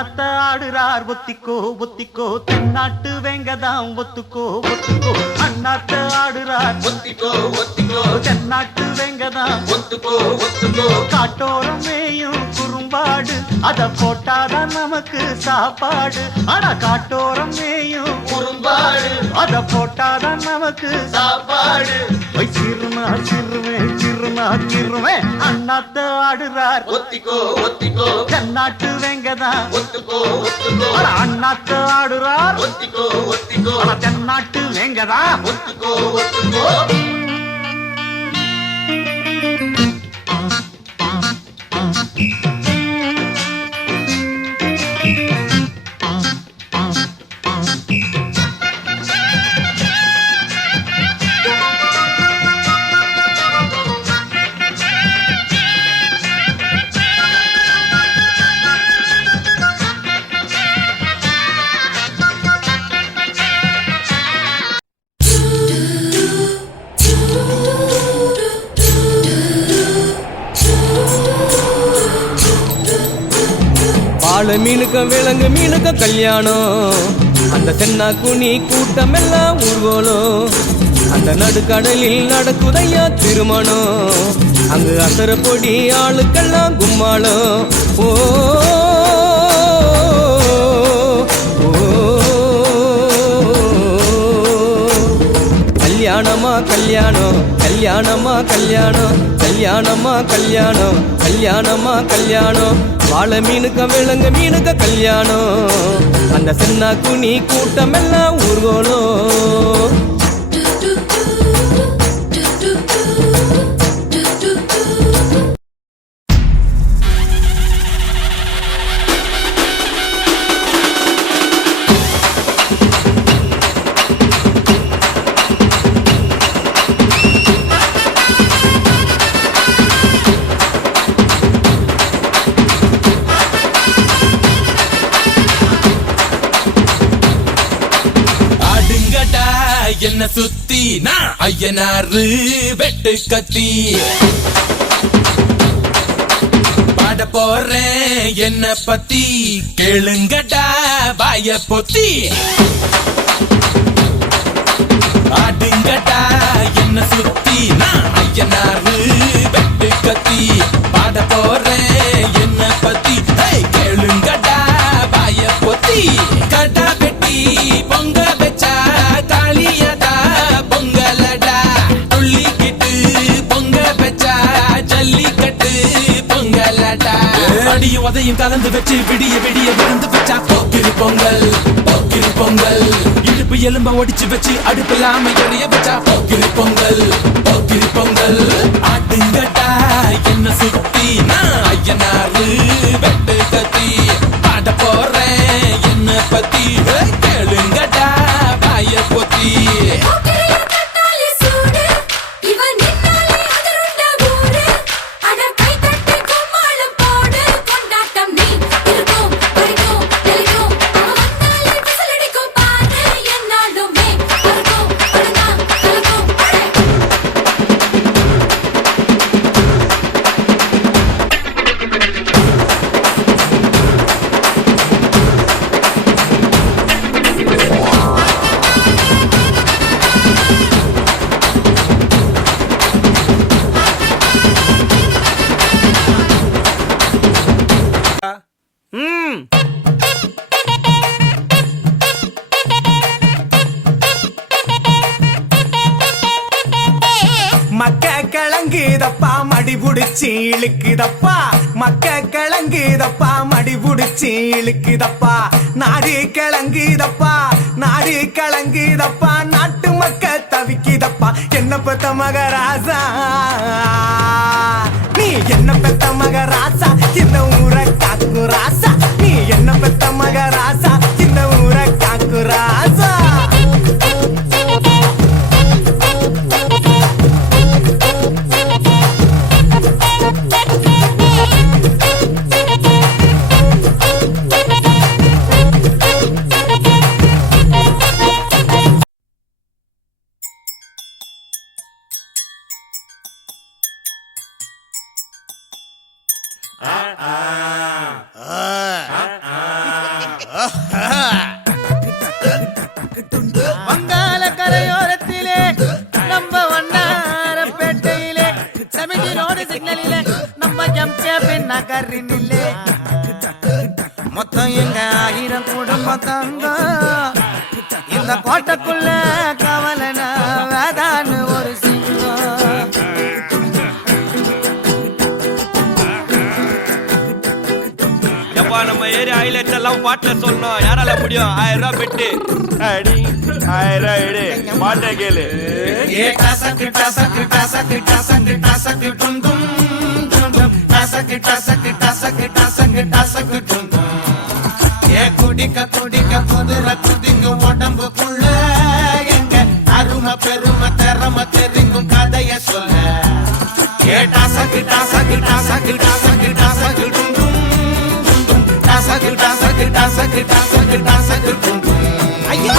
அண்ணாத்த ஆடுறார் ஒத்திக்கோ ஒத்திக்கோ தென்னாட்டு வெங்கதாம் ஒத்துக்கோ ஒத்துக்கோ அண்ணாத்த ஆடுறார் ஒத்திக்கோ ஒத்திக்கோ தென்னாட்டு வெங்கதாம் ஒத்துக்கோ ஒத்துக்கோ காட்டோரம் மேயும் குறும்பாடு அத போட்டாதான் நமக்கு சாப்பாடு ஆனா காட்டோரம் மேயும் குறும்பாடு அத போட்டாதான் நமக்கு சாப்பாடு சிறுமா சிறுமே சிறுமா சிறுமே அண்ணாத்த ஆடுறார் ஒத்திக்கோ ஒத்திக்கோ தென்னாட்டு வெங்கதான் ஒத்துக்கோ ஒத்துக்கோ அண்ணாத்த ஆடுறார் ஒத்திக்கோ ஒத்திக்கோ தென்னாட்டு வெங்கதான் ஒத்துக்கோ ஒத்துக்கோ மீனுக்க விலங்கு மீனுக்க கல்யாணம் அந்த தென்னா குனி கூட்டம் எல்லாம் ஊர்வலம் அந்த நடுக்கடலில் நடக்குதையா திருமணம் அங்கு அசர பொடி ஆளுக்கெல்லாம் கும்மாளம் ஓ கல்யாணமா கல்யாணம் கல்யாணமா கல்யாணம் கல்யாணமா கல்யாணம் கல்யாணமா கல்யாணம் வாழை மீனுக்க விலங்கு மீனுக்க கல்யாணம் அந்த சென்னா குனி கூட்டம் எல்லாம் ஊர்வலம் என்ன சுத்தி நான் ஐயனாரு வெட்டு கத்தி பாட போறேன் என்ன பத்தி கேளுங்கடா வாய பொத்தி ஆடுங்கடா என்ன சுத்தி நான் ஐயனாரு வெட்டு கத்தி பாட போறேன் என்ன பத்தி கேளுங்கடா வாய பொத்தி கடா வெட்டி பொங்க வச்சா காளியடா பொங்கலடா துள்ளிக்கிட்டு பொங்க வச்சா ஜல்லிக்கட்டு பொங்கலடா அடியும் உதையும் கலந்து வச்சு விடிய விடிய விருந்து வச்சா போக்கிரி பொங்கல் போக்கிரி பொங்கல் இடுப்பு எலும்ப ஒடிச்சு வச்சு அடுப்பில்லாம எறிய வச்சா போக்கிரி பொங்கல் போக்கிரி பொங்கல் ஆட்டுங்கட்டா என்ன சுத்தி நான் ஐயனாரு வெட்டு கத்தி பாட போறேன் என்ன பத்தி கேளுங்கடா வாய பொத்தி மக்க கிழங்குதப்பா மடி புடிச்சு இழுக்குதப்பா மக்க கிழங்குதப்பா மடி புடிச்சு இழுக்குதப்பா நாடு கிழங்குதப்பா நாடு கிழங்குதப்பா நாட்டு மக்க தவிக்குதப்பா என்ன பெத்த மகராசா நீ என்ன பெத்த மகராசா இந்த ஊரை காக்கு ராசா நீ என்ன பெத்த மகராசா இந்த ஊரை காக்கு ராசா நகரி நில்லே மொத்தம் எங்க 1000 குடும்பம் தங்க இந்த கோட்டைக்குள்ள கவலனா வேதான்னு ஒரு சிங்கம் எப்பா நம்ம ஏரியா ஹைலைட் எல்லாம் பாட்டுல சொல்லணும் யாரால முடியும் 1000 ரூபாய் பெட்டு அடி 1000 ரூபாய் எடு பாட்டை கேளு ஏ டசக்கு டசக்கு டசக்கு டசக்கு டசக்கு டும் டும் டும் டும் டசக்கு டசக்கு டசக்கு டசக்கு டசக்கு டும் டும் ஏ குடிக்க குடிக்க குதிரை குதிங்க உடம்புக்குள்ள எங்க அருமை பெருமை திறமை தெரிங்கும் கதைய சொல்ல ஏ டசக்கு டசக்கு டசக்கு டசக்கு டசக்கு டும் டும் டும் டும் டசக்கு டசக்கு டசக்கு டசக்கு டசக்கு டும் டும் ஐயோ